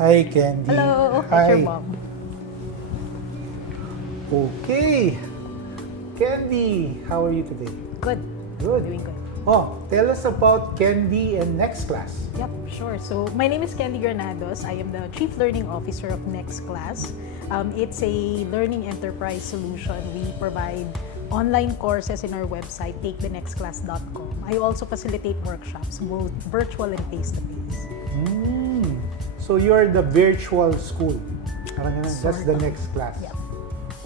Hi, Candy. Hello, it's Hi. your mom. Okay. Candy, how are you today? Good. Good. Doing good. Oh, tell us about Candy and Next Class. Yep, sure. So my name is Candy Granados. I am the Chief Learning Officer of Next Class. It's a learning enterprise solution. We provide online courses in our website, takethenextclass.com. I also facilitate workshops, both virtual and face-to-face. So you're the virtual school. Parang ganun. That's Sort the of. Next Class. Yep.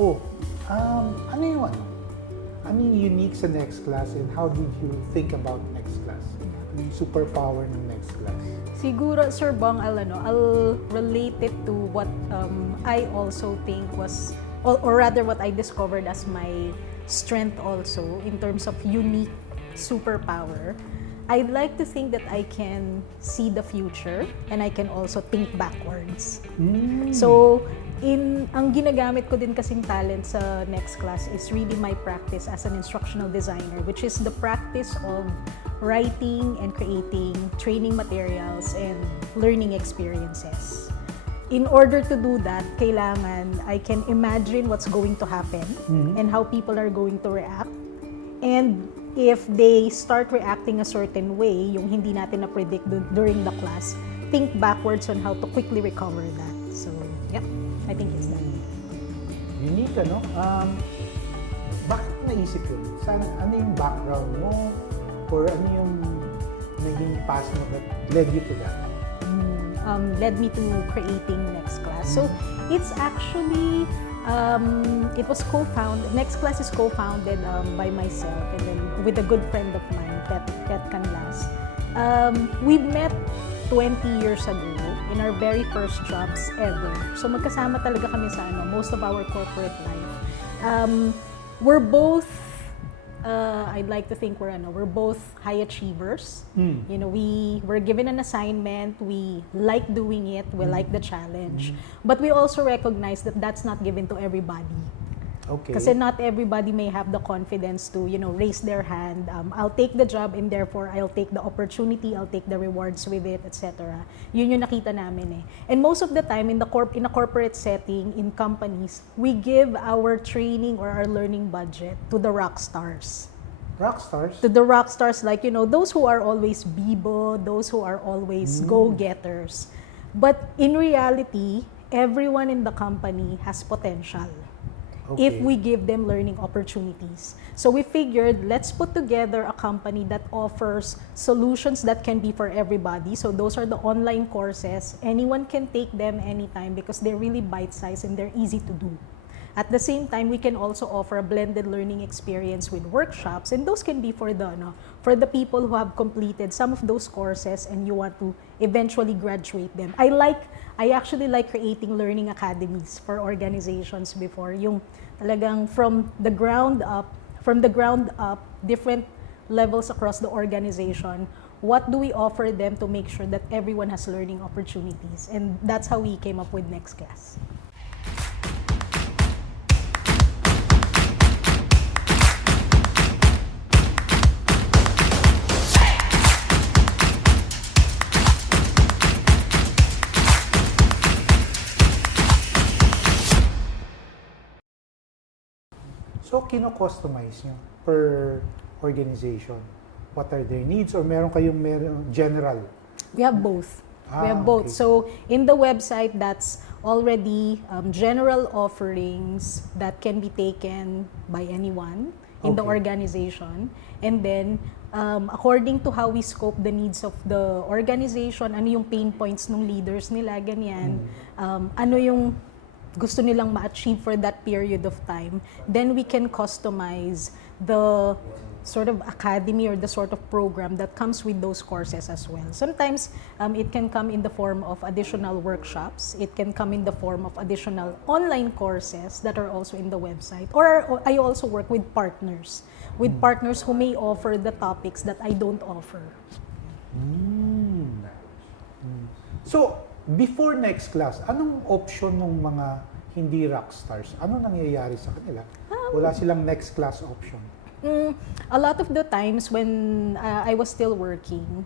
Oh, ano yung ano? Ano yung unique sa Next Class and how did you think about Next Class? Ano yung superpower ng Next Class? Siguro, Sir Bong, I'll relate it to what I also think was, or rather what I discovered as my strength also in terms of unique superpower. I'd like to think that I can see the future and I can also think backwards. So, ang ginagamit ko din kasing talent sa Next Class is really my practice as an instructional designer, which is the practice of writing and creating training materials and learning experiences. In order to do that, kailangan I can imagine what's going to happen and how people are going to react. And if they start reacting a certain way, yung hindi natin na-predict during the class, think backwards on how to quickly recover that. So, yeah, I think it's that. Unique, ano? Bakit naisip yun? Ano yung background mo? Or ano yung naging path mo that led you to that? Led me to creating Next Class. So, it's actually, it was co-founded, Next Class is co-founded by myself and then with a good friend of mine, Pet Canlas. We met 20 years ago in our very first jobs ever. So, magkasama talaga kami sa most of our corporate life. We're both I'd like to think we're both high achievers. You know, we were given an assignment, we like doing it, we like the challenge. But we also recognize that that's not given to everybody. Okay. Kasi not everybody may have the confidence to, raise their hand. I'll take the job and therefore I'll take the opportunity, I'll take the rewards with it, etc. Yun yung nakita namin eh. And most of the time in a corporate setting, in companies, we give our training or our learning budget to the rock stars. Rock stars? To the rock stars like, those who are always bibo, those who are always go-getters. But in reality, everyone in the company has potential. Okay. If we give them learning opportunities. So we figured, let's put together a company that offers solutions that can be for everybody. So those are the online courses. Anyone can take them anytime because they're really bite-sized and they're easy to do. At the same time, we can also offer a blended learning experience with workshops, and those can be for the people who have completed some of those courses and you want to eventually graduate them. I actually like creating learning academies for organizations before, yung talagang from the ground up, different levels across the organization. What do we offer them to make sure that everyone has learning opportunities? And that's how we came up with Next Class. So, kino-customize nyo per organization? What are their needs? Or meron general? We have both. We have both. Okay. So in the website, that's already general offerings that can be taken by anyone in the Okay. organization. And then, according to how we scope the needs of the organization, ano yung pain points ng leaders nila, ganyan, ano yung gusto nilang ma-achieve for that period of time, then we can customize the sort of academy or the sort of program that comes with those courses as well. Sometimes it can come in the form of additional workshops. It can come in the form of additional online courses that are also in the website. Or I also work with partners who may offer the topics that I don't offer. So, before Next Class, anong option ng mga hindi rock stars? Ano nangyayari sa kanila? Wala silang Next Class option. A lot of the times when I was still working,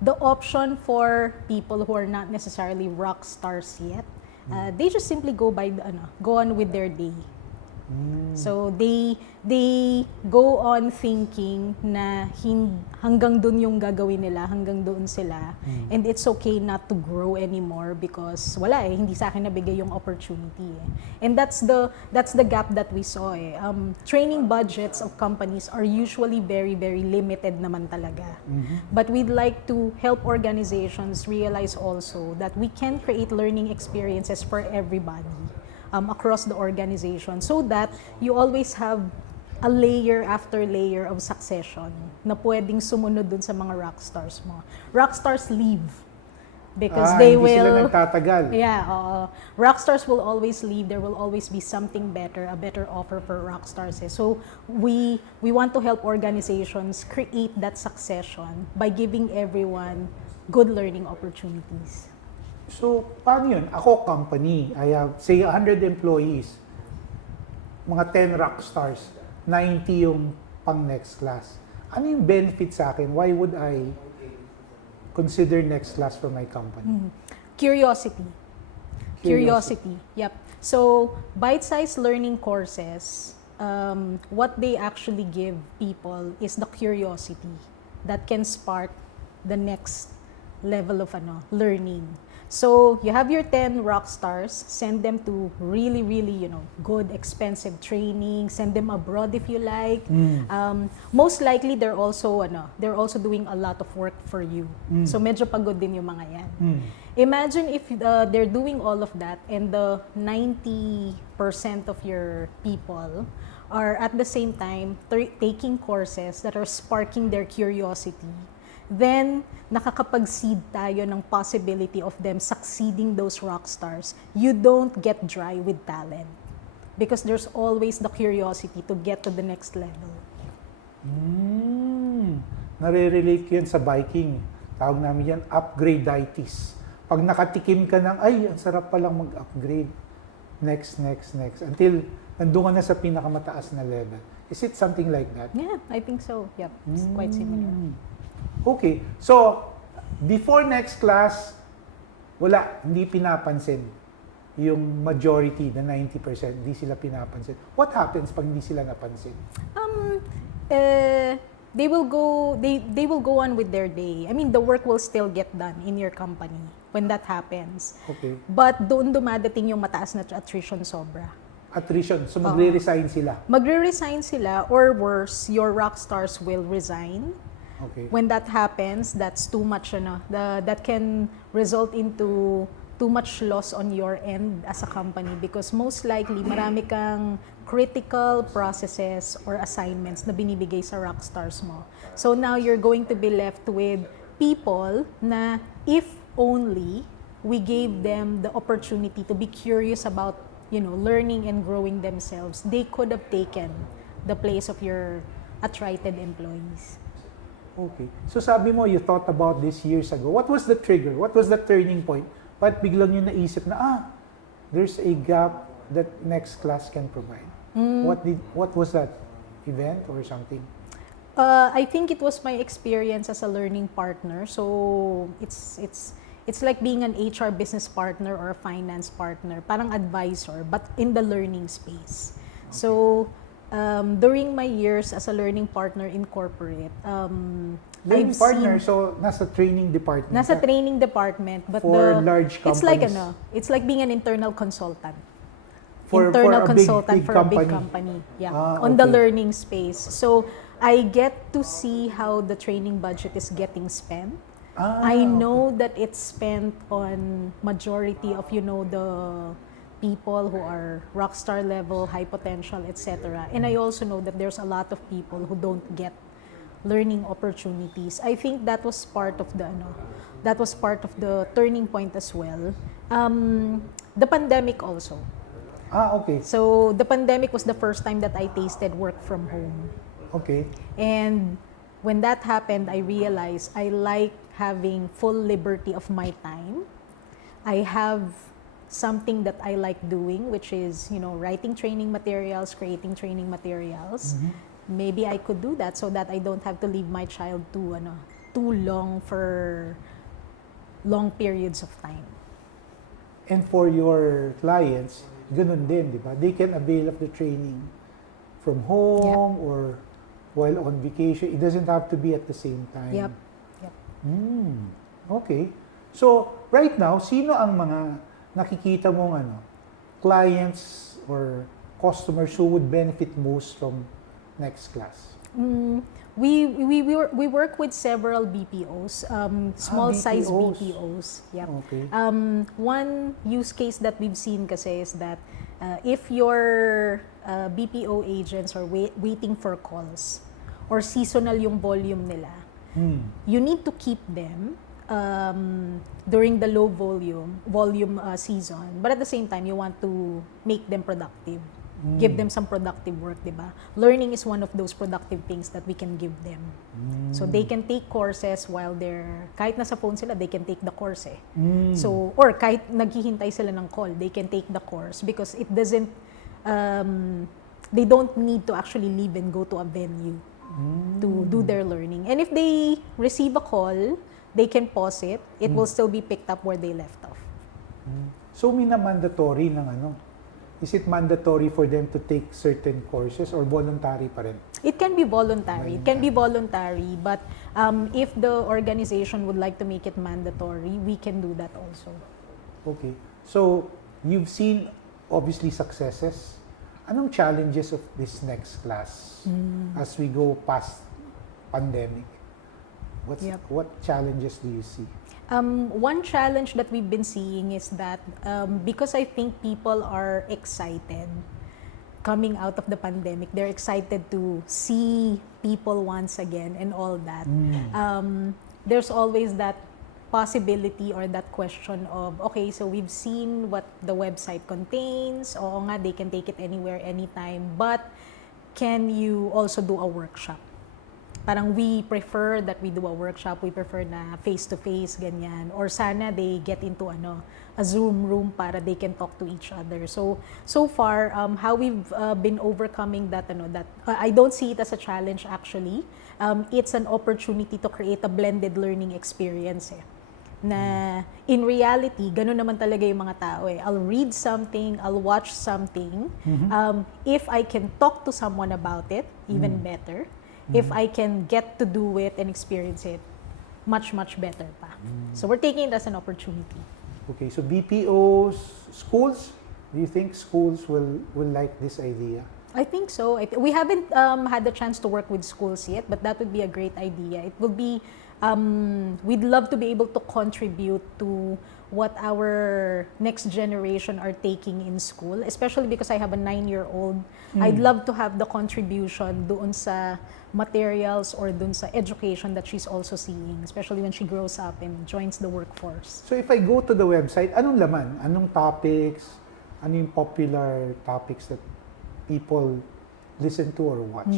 the option for people who are not necessarily rock stars yet, they just simply go on with their day. So they go on thinking na hanggang dun yung gagawin nila, hanggang doon sila, and it's okay not to grow anymore because wala hindi sa akin nabigay yung opportunity And that's the gap that we saw Training budgets of companies are usually very very limited naman talaga. But we'd like to help organizations realize also that we can create learning experiences for everybody across the organization so that you always have a layer after layer of succession na pwedeng sumunod dun sa mga rock stars mo. Rock stars leave because they hindi will... sila nagtatagal. Yeah, rock stars will always leave. There will always be something better, a better offer for rock stars. So we want to help organizations create that succession by giving everyone good learning opportunities. So, paano yun? Ako, company, I have, say, 100 employees, mga 10 rock stars, 90 yung pang next class. Ano yung benefit sa akin? Why would I consider next class for my company? Curiosity. Yep. So, bite-sized learning courses, what they actually give people is the curiosity that can spark the next level of learning. So, you have your 10 rock stars, send them to really, really, good, expensive training, send them abroad if you like. Most likely, they're also doing a lot of work for you. So, medyo pagod din yung mga yan. Imagine if they're doing all of that and the 90% of your people are at the same time taking courses that are sparking their curiosity. Then, nakakapag-seed tayo ng possibility of them succeeding those rock stars. You don't get dry with talent because there's always the curiosity to get to the next level. Nare-relate ko yan sa biking. Tawag namin yan, upgrade-itis. Pag nakatikim ka ng, ay, ang sarap palang mag-upgrade. Next. Until nandun ka na sa pinakamataas na level. Is it something like that? Yeah, I think so. Yep, it's quite similar. Okay, so before next class, hindi pinapansin. Yung majority, the 90%, hindi sila pinapansin. What happens pag hindi sila napansin? They will go on with their day. I mean, the work will still get done in your company when that happens. Okay. But doon dumadating yung mataas na attrition sobra. Attrition, so magre-resign sila. Magre-resign sila or worse, your rock stars will resign. Okay. When that happens, that's too much, that can result into too much loss on your end as a company because most likely marami kang critical processes or assignments na binibigay sa rock stars mo. So now you're going to be left with people na if only we gave them the opportunity to be curious about, learning and growing themselves, they could have taken the place of your attrited employees. Okay. So sabi mo, you thought about this years ago. What was the trigger? What was the turning point? Ba't biglang yung naisip na, there's a gap that next class can provide? What was that event or something? I think it was my experience as a learning partner. So it's like being an HR business partner or a finance partner, parang advisor, but in the learning space. Okay. So during my years as a learning partner in corporate, learning partner, so nasa training department. Nasa training department, but for large companies. It's like being an internal consultant. For a big company. Yeah, on the learning space. So I get to see how the training budget is getting spent. I know that it's spent on majority of the people who are rock star level, high potential, etc. And I also know that there's a lot of people who don't get learning opportunities. I think that was part of the turning point as well. The pandemic also. Okay. So the pandemic was the first time that I tasted work from home. Okay. And when that happened, I realized I like having full liberty of my time. I have something that I like doing, which is, writing training materials, creating training materials. Maybe I could do that so that I don't have to leave my child to too long for long periods of time. And for your clients, ganun din, di ba? They can avail of the training from home or while on vacation. It doesn't have to be at the same time. Yep. Okay. So, right now, sino ang mga nakikita mong clients or customers who would benefit most from next class? We work with several BPOs, small size BPOs. BPOs. Yep. Okay. One use case that we've seen kasi is that if your BPO agents are waiting for calls or seasonal yung volume nila, you need to keep them during the low volume season, but at the same time you want to make them productive. Give them some productive work, diba? Learning is one of those productive things that we can give them. So they can take courses while kahit nasa phone sila, they can take the course eh. So, or kahit naghihintay sila ng call, they can take the course because it doesn't, they don't need to actually leave and go to a venue to do their learning. And if they receive a call, they can pause it. It will still be picked up where they left off. So, mandatory ng is it mandatory for them to take certain courses or voluntary pa rin? It can be voluntary. It can be voluntary, but if the organization would like to make it mandatory, we can do that also. Okay. So, you've seen obviously successes. Anong challenges of this next class as we go past pandemic? What challenges do you see? One challenge that we've been seeing is that because I think people are excited coming out of the pandemic, they're excited to see people once again and all that. There's always that possibility or that question of, okay, so we've seen what the website contains, oo nga, they can take it anywhere, anytime, but can you also do a workshop? Parang we prefer that we do a workshop, we prefer na face-to-face, ganyan. Or sana they get into a Zoom room para they can talk to each other. So far, how we've been overcoming that, I don't see it as a challenge actually. It's an opportunity to create a blended learning experience eh. Na in reality, ganun naman talaga yung mga tao eh. I'll read something, I'll watch something. If I can talk to someone about it, even better. If I can get to do it and experience it, much, much better pa. So we're taking it as an opportunity. Okay, so BPOs, schools, do you think schools will like this idea? I think so. We haven't had the chance to work with schools yet, but that would be a great idea. It will be, we'd love to be able to contribute to what our next generation are taking in school, especially because I have a 9-year-old. I'd love to have the contribution doon sa materials or dun sa education that she's also seeing, especially when she grows up and joins the workforce. So if I go to the website, anong laman? Anong topics? Ano yung popular topics that people listen to or watch?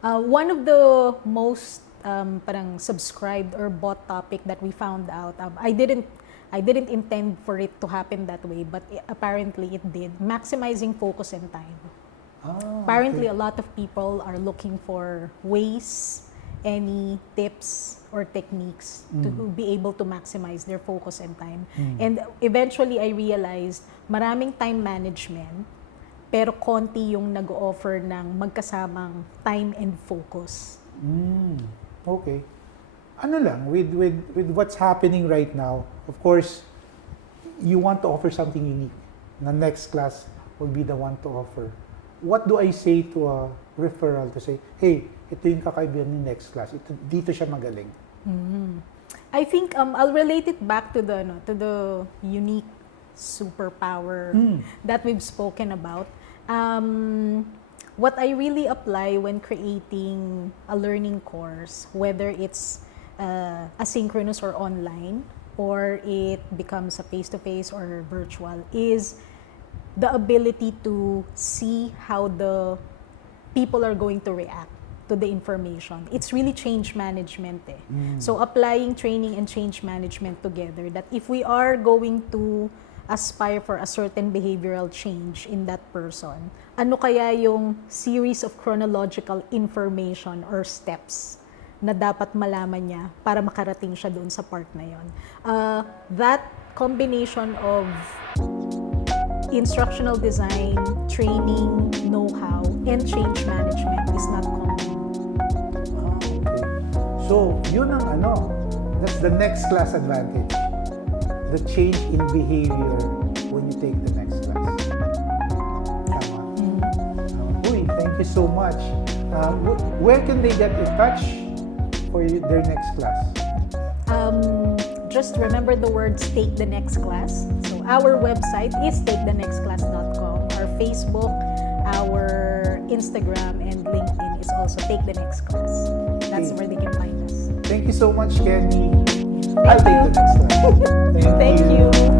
One of the most parang subscribed or bought topic that we found out, I didn't intend for it to happen that way, but apparently it did. Maximizing focus and time. Apparently, a lot of people are looking for ways, any tips or techniques to be able to maximize their focus and time. And eventually, I realized maraming time management, pero konti yung nag-offer ng magkasamang time and focus. Okay. Ano lang, with what's happening right now, of course, you want to offer something unique. The next class will be the one to offer. What do I say to a referral to say, hey, ito yung kakaibigan ni next class. Dito siya magaling. I think I'll relate it back to the unique superpower that we've spoken about. What I really apply when creating a learning course, whether it's asynchronous or online, or it becomes a face-to-face or virtual, is the ability to see how the people are going to react to the information. It's really change management eh. So applying training and change management together, that if we are going to aspire for a certain behavioral change in that person, ano kaya yung series of chronological information or steps na dapat malaman niya para makarating siya doon sa part na yon. That combination of instructional design, training, know-how, and change management is not common. Okay. So, yun ang that's the next class advantage. The change in behavior when you take the next class. Tama. Uy, thank you so much. Where can they get in touch for their next class? Just remember the words "take the next class." So our website is takethenextclass.com. Our Facebook, our Instagram, and LinkedIn is also Take the Next Class. That's where they can find us. Thank you so much, Kenny. I'll take the next class. Thank you.